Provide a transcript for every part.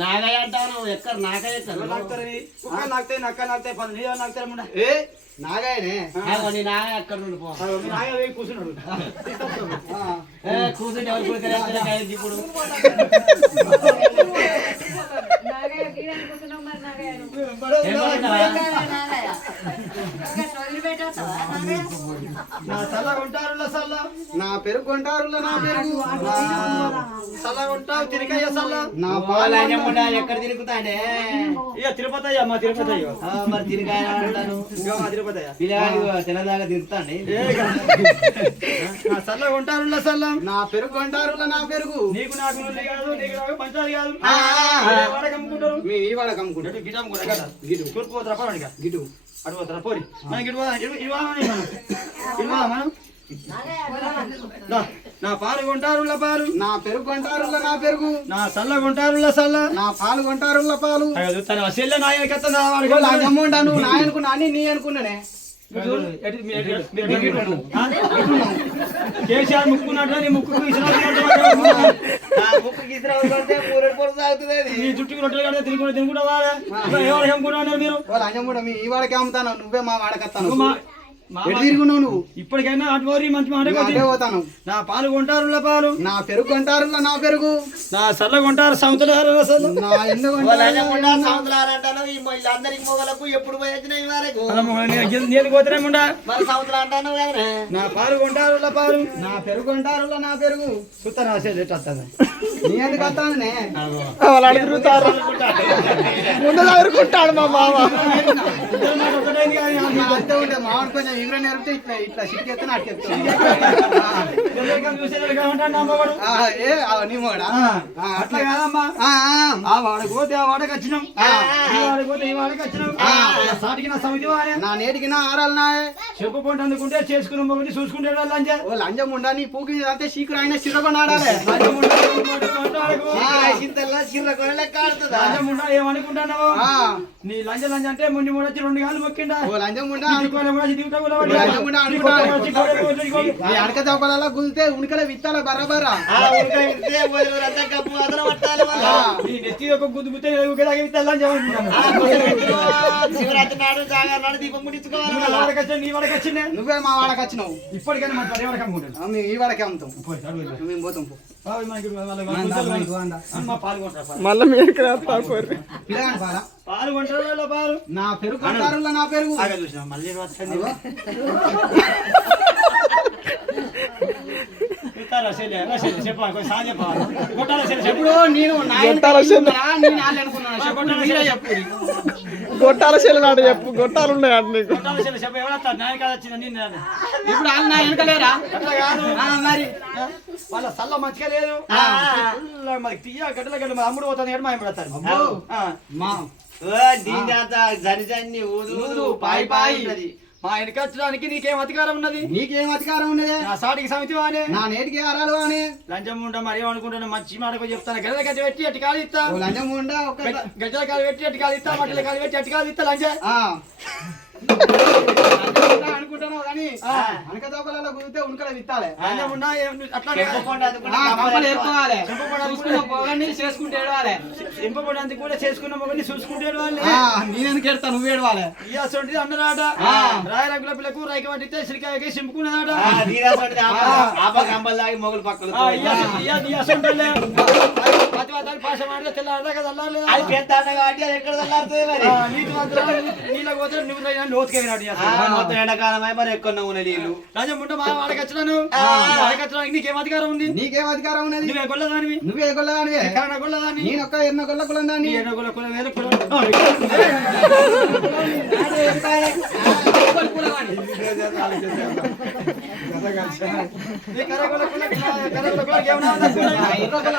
నాగయ్య అంటావు ఎక్కడ నాగయ్య నాగాయనే నీ నాగయ్య ఎక్కడ నుండి కూర్చున్నాడు కూర్చుంటే ఎవరు కూర్చొని ఇప్పుడు నా పెరుగు కొంటారులో నా పెరుగు సల్లగుంటావు తిరిగయ్య సల్ల నా పాలమ్మ ఎక్కడ తిరుగుతాడే ఇక తిరుపతి అయ్యా మా తిరుపతి అయ్యో మరి తిరిగాయ అంటారు మా తిరుపతి అయ్యా పిల్లగాడు తెల్లదాకా తిరుగుతాండి సల్లగుంటారులో సల్ల నా పెరుగు కొంటారులో నా పెరుగు నీకు నాకు నుల్లి కాదు నీకు నాకు పంచాలి కాదు అమ్ముకుంటారు మీ ఈ వాడకు అమ్ముకుంటారు గిట అమ్ముకుంటారు కదా గిటు తూర్పు పోతారా పోరాడిగా గిటు అటు పోతారా పోరి మనం గిటు మనం నా పాలు కొంటారుల పాలు నా పెరుగు కొంటారులో నా పెరుగు నా సల్ల కొంటారుల సల్ల నా పాలు కొంటారులో పాలు తన చెల్లె నాయకత్తా అమ్మా నువ్వు నా అనుకున్నా అని నీ అనుకున్నానే కేసీఆర్ ముక్కున్నట్టు నీ ముక్కు నీ చుట్టూ రొట్టెలు కడితే తినుకుంటా ఎవరికి అమ్ముకున్నా మీరు వాళ్ళు అమ్మమ్మ మీ ఈ వాడకి అమ్ముతాను నువ్వే మా వాడకత్తాను మా తిరుగున్నావు నువ్వు ఇప్పటికైనా అటు మంచి మాట పోతాను నా పాలు కొంటారుల పాలు నా పెరుగు కొంటారులో నా పెరుగు నా సల్ల కొంటారు సంవత్సరాలు నా ఎన్ను సంవత్సరాలు వీళ్ళందరికి మొగలకు ఎప్పుడు పోయి వచ్చినాయి వరకు నేను పోతేనే ఉండా మరి సంవత్సరాలు అంటాను కదా నా పాలు కొంటారుల పాలు నా పెరుగు కొంటారులో నా పెరుగు సుత్త రాసేది ఎట్లా వస్తుంది నీ ఎందుకు వస్తానే ముందు చదువుకుంటాడు మా మామ అంతే ఉంటే మామిడి కొంచెం ఇంగ్రె నేర్పితే ఇట్లా ఇట్లా సిక్కి ఎత్తే నాకు అట్లా కాదమ్మా ఆ వాడకు పోతే ఆ వాడకి వచ్చినాం ఈ వాడకు పోతే ఈ వాడకి వచ్చినాం సాటికి నా సమితి వాడే నా నేటికి నా ఆరాలు నా చెప్పు పంట అందుకుంటే చేసుకున్నాం ఒకటి చూసుకుంటే లంచ ఓ లంజం ఉండా నీ పూకి అంతే శీఘ్రం ఆయన సిరగొని ఆడాలి ఏమనుకుంటున్నావు నీ లంచ లంచ అంటే ముందు మూడు వచ్చి 2 గాలు మొక్కిండా ఓ లంజం ఉండా దిగుతా అడక చౌకలలో గుంతే ఉనికల విత్తాల బర్రబర్రా నెత్తి ఒక గుద్దు గుత్తే లంచ శివరాత్రి నాడు జాగారు నాడు దీపం ముట్టించుకోవాలి నీ వాడకి వచ్చిందే నువ్వే మా వాడకి వచ్చినావు ఇప్పటికైనా మాట్లాడే వాడకి అమ్ముకుంటాను మేము ఈ వాడకే అమ్ముతాం మేము పోతాం మళ్ళీ మీరు పిల్లగాని పాలా పాలు పాలు నా పెరుగు కొంటారులో నా పెరుగు చూసిన మళ్ళీ ఎప్పుడు నేను గొట్టాల చెల్లి నాడు చెప్పు గొట్టాలు ఉన్నాయండి నీకు ఇప్పుడు వాళ్ళు నా వెనకలేరా మరి వాళ్ళ సల్ల మంచిగా లేదు మరి తీయ గడ్డల గడ్డ అమ్ముడు పోతాను ఏడు మాయపడతారు జని ఊదు పాయి పాయి మా వెనక వచ్చడానికి నీకేం అధికారం ఉన్నది నీకేం అధికారం ఉన్నదే నా సాటికి సమితి వానే నా నేటికి ఆరాలు అని లంచం ఉంటా మరి ఏమనుకుంటున్నా మంచి మాటకు చెప్తాను గడ్డల గడ్డ పెట్టి అట్టి కాలు ఇస్తా లంజం ఉండా ఒక గడ్డల కాలు పెట్టి అట్టి కాలు ఇస్తా మట్టల కాలు పెట్టి అట్టి కాలు ఇస్తా లంచ అనుకుంటున్నావు కానీ అనక చౌకలలో గురితే ఉనకల విత్తాలే లంచం ఉన్నా అట్లా చేసుకుంటే ఏడవాలి ఇంపబడందుకు కూడా చేసుకున్న మొగని చూసుకుంటే నేను కెడతా నువ్వు ఏడవాలి ఇయ్యాసంటి అన్నరాట రాయరంగుల పిల్లకు రైక పట్టితే సిరికాయకి సింపుకున్నదాట మొగలు పక్కన భాష మాడితే తెల్లారదా కదా నీళ్ళ పోతే నువ్వు లోతుకెళ్ళినాడు మొత్తం ఎండాకాలమై మరి ఎక్కువ నీళ్ళు రాజముండ మా వాడకచ్చలను వాడకచ్చడానికి నీకేం అధికారం ఉంది నీకేం అధికారం ఉన్నది నువ్వే గొల్లదానివి నువ్వే గొల్లదానివే ఎక్కడ గొల్లదాన్ని నేను ఒక్క ఎన్న గొల్ల కులం దాన్ని ఎన్న గొల్ల కులం వేరే కులం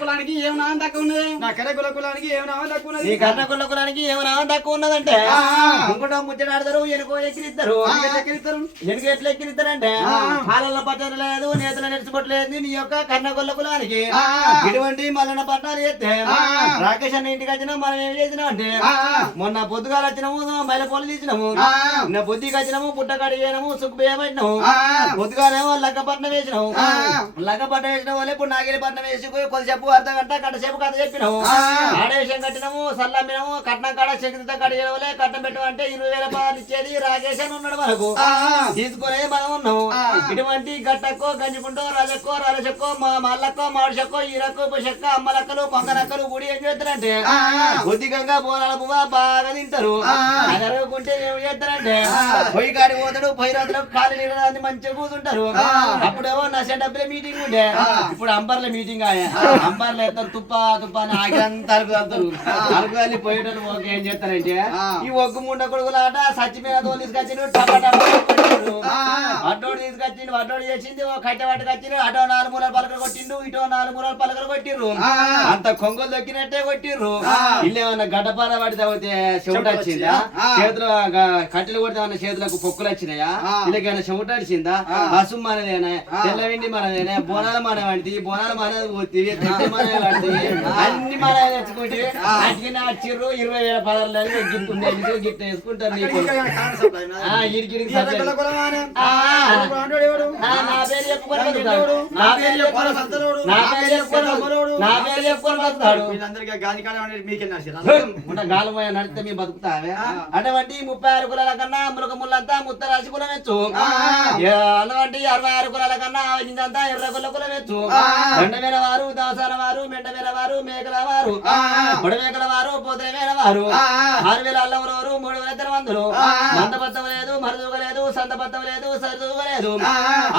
కులానికి ఏమన్నా తక్కువ ఉన్నది నా కర్రగొల్ల కులానికి ఏమన్నా తక్కువ ఉన్నది ఈ కర్ణగొల్ల కులానికి ఏమైనా తక్కువ ఉన్నదంటే ఇంకోటో ముచ్చటాడతారు ఎనుకో ఎక్కిరిస్తారు ఎనుక ఎట్లా ఎక్కిరిస్తారంటే పాలల్లో పట్టడం లేదు నేతలు నడుచుకోవట్లేదు నీ యొక్క కర్ణగొల్ల కులానికి ఇటువంటి మల్లన పట్టాలు చేస్తే రాకేష్ అన్న ఇంటికి వచ్చినా మనం ఏం చేసినాం అంటే మొన్న పొద్దుగాలు వచ్చినాము మైల పొలు తీసినాము నిన్న బుద్ధికి వచ్చినాము పుట్టకాడి వేయనాము సుక్కు వేయబట్టినాము పొద్దుగాలేమో లగ్గపట్నం వేసినాము లగ్గపట్నం వేసిన వాళ్ళు ఇప్పుడు నాగిరి పట్నం వేసి కొద్దిసేపు అర్ధ గంట గంట సేపు సేపు కథ చెప్పినాము ఆడేశం కట్టినాము సల్లమ్మినాము కట్నం కాడ శక్తితో కడ చేయలే కట్నం పెట్టమంటే 20,000 రూపాయలు ఇచ్చేది రాకేష్ అని ఉన్నాడు మనకు తీసుకునే మనం ఉన్నాము ఇటువంటి గట్టక్కో గంజికుంటో రాజక్కో రాలచెక్కో మల్లక్కో మాడిచెక్కో ఈరక్కో పుషక్క అమ్మలక్కలు పొంగనక్కలు గుడి ఏం చేస్తారంటే బుద్ధికంగా బోనాల పువ్వ బాగా తింటారు అగరకుంటే ఏం చేస్తారంటే పొయ్యి కాడి పోతాడు పొయ్యి రాత్రులకు ఖాళీ నీళ్ళు మంచిగా కూర్చుంటారు అప్పుడేమో నశ డబ్బులే మీటింగ్ ఉండే ఇప్పుడు అంబర్ల మీటింగ్ అంబర్లు ఎత్తారు తుప్ప అని ఆగినంత అరుకుతారు అరుకుదాన్ని పోయేటప్పుడు ఓకే ఏం చేస్తారంటే ఈ ఒగ్గు ముండ కొడుకుల ఆట సచ్చిపోయిన తోలు తీసుకొచ్చిండు అడ్డోడు తీసుకొచ్చిండు అడ్డోడు చేసింది ఓ కట్టె పట్టుకొచ్చిండు అటో 4 మూలలు పలకలు కొట్టిండు ఇటో 4 మూలలు పలకలు కొట్టిర్రు అంత కొంగలు దొక్కినట్టే కొట్టిర్రు ఇల్లేమన్నా గడ్డపార పడితే పోతే చెవుట వచ్చిందా చేతులు కట్టెలు కొడితే ఏమన్నా చేతులకు పొక్కులు వచ్చినాయా ఇలాగైనా చెవుట వచ్చిందా అసు మనదేనా తెల్లవిండి మనదేనా బోనాల మన వాడిది బోనాల మనది పోతుంది మన వాడిది అన్ని మన తెచ్చుకుంటే అట్టిన వచ్చిర్రు 20,000 పదార్థాలు గిట్టుండే గిట్ట వేసుకుంటారు నీకు గాలమయ నడితే మీ బతుకుతావే అటువంటి 36 కులాల కన్నా ములక ముళ్ళంతా ముత్త రాశి కులం వచ్చు అటువంటి 66 కులాల కన్నా ఇందంతా ఎర్ర కుల కులం వచ్చు దండమైన వారు దాసాల వారు మెండమైన వారు మేకల వారు పొడమేకల వారు పోతమైన వారు 6,000 అల్లవరు 3,000 మందులు మందబద్ధం లేదు మరదూగ లేదు సంతబద్ధం లేదు సరిదూగ లేదు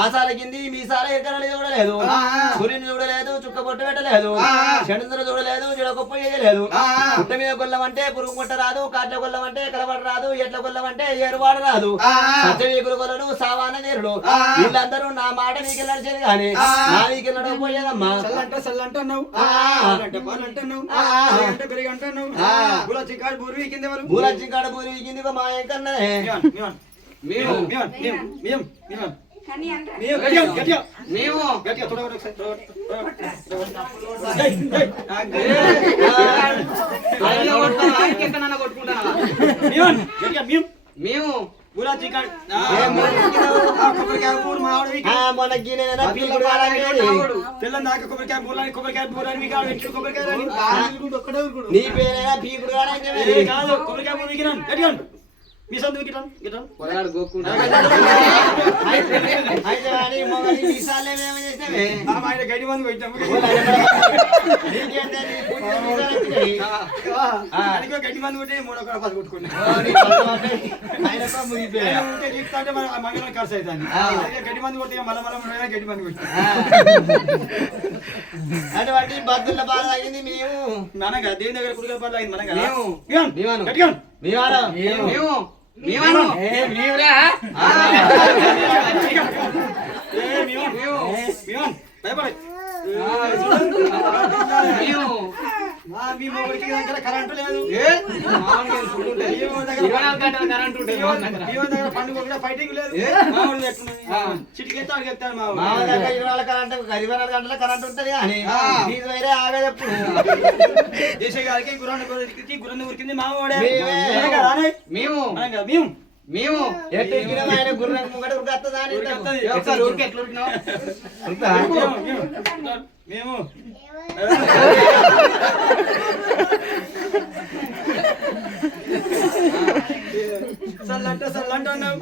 ఆసాల కింది మీసాల ఎక్కడని చూడలేదు సూర్యుని చూడలేదు చుక్క బొట్టు పెట్టలేదు చెడుందులు చూడలేదు జడకొప్పు చేయలేదు పుట్ట మీద గొల్లం అంటే పురుగు ముట్ట రాదు కాట్ల గొల్లం అంటే కలబడ రాదు ఎట్ల గొల్లం అంటే ఏరువాడ రాదు సత్యవీకులు గొల్లలు సావాన తీరుడు వీళ్ళందరూ నా మాట నీకు నడిచేది కానీ నా నీకు నడకపోయేదమ్మా బూలచ్చికాడ బూరి కింది మా ఎంకన్నా మేము నీ పేరైనా పీకుడు మీ సొంత గిటాం గిటాం పొలాడు గోకుండా అయితే వాడి మొగలి మీసాలే మేము చేసామే ఆయన గడి మంది పెట్టాము నీకేంటే నీ పూజ మీసాలు వచ్చినాయి ఆయనకో గడి మంది కొట్టి 3 ఒక పది కొట్టుకున్నా ఆయనకో ముగిపోయా ఉంటే చెప్తా అంటే మన మంగళం ఖర్చు అవుతుంది గడి మంది కొట్టి మళ్ళీ గడి మంది కొట్టి అటువంటి బద్దుల బాధ అయింది మేము మనగా దేవుని దగ్గర కుడిగా పనులు అయింది మనగా కరెంటు లేదు పండుగ కూడా ఫైటింగ్ లేదు చిటికెత్తా అడిగెత్తాడు మా దగ్గర 24 గంటల కరెంట్ ఉంటది కానీ నీకు వేరే ఆగదెప్పుడు దేశ గారికి గుర్రం ఉరికింది మామూడే మేము మేము ఆయన గుర్రం ముంగట ఉరికొస్తుందా మేము సల్లంట అన్నావు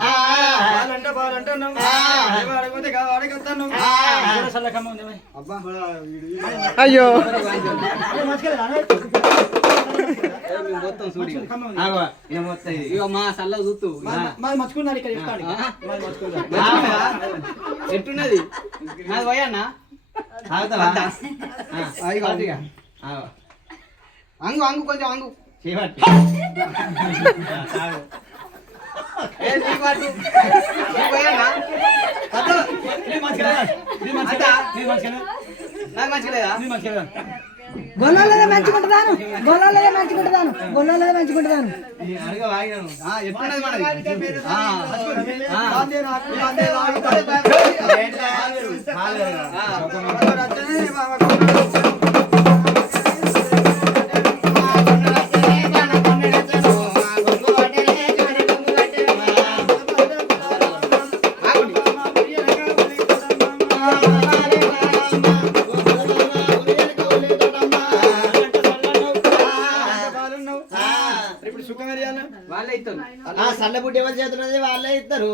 బాలంట అన్నావు వాడకపోతే వాడకొస్తాను అయ్యో మొత్తం చూడి మా సల్ల చూస్తూ మాది మర్చుకున్నాడు ఇక్కడ చెప్తాడు ఎట్టున్నది నాది పోయన్నా అంగు అంగు కొంచెం అంగు గొల్లలే మంచుకుంటున్నాను ఎట్టున్నది సల్లబుట్టి సుఖం వెళ్ళాలి వాళ్ళే ఇస్తారు ఆ సన్న బుడ్డి ఎవరి చేతులు ఉన్నది వాళ్ళే ఇస్తారు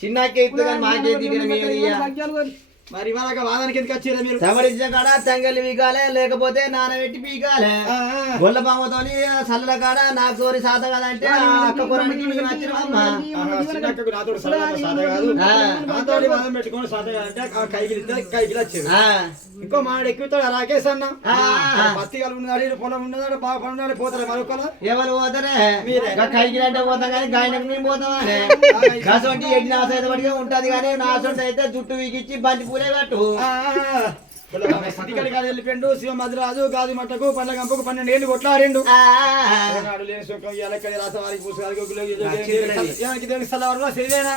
చిన్నకే ఇస్తారు కానీ మాకే దిగిన మరి వాళ్ళకి వాదానికి ఎందుకు వచ్చారా మీరు తమడిచ్చిన కాడ తెంగలి పీకాలే లేకపోతే నానబెట్టి పీకాలే గొల్ల పాముతోని సల్ల కాడ నాకు సోరి సాత కదంటే అక్క కూరనికి మేము వచ్చినామమ్మా చిన్నక్కకు నాతో సాధ కాదు నాతో వాదం పెట్టుకొని సాధ అంటే కైకి వచ్చేది ఇంకో మాడు ఎక్కుతాడు రాకేష్ అన్న పత్తి కలిపి ఉన్నాడు పొలం ఉన్నదాడు బాగా పని ఉన్నాడు పోతారా మరొకరు ఎవరు పోతారే కైకి అంటే పోతాం కానీ గాయనకు మేము పోతామని కసంటి ఎడ్డి నాసైతే ఉంటది కానీ నాసంటి అయితే జుట్టు వీకిచ్చి బంతి పూలే కట్టు సిటికడి కాదు వెళ్ళిపోయిండు శివ మధురాజు గాజు మట్టకు పండ్ల గంపకు 12 ఏళ్ళు కొట్లాడిండు నాడు లేని సుఖం ఎలక్కడి రాసవారికి పూసుగారికి సలవారు సరివేనా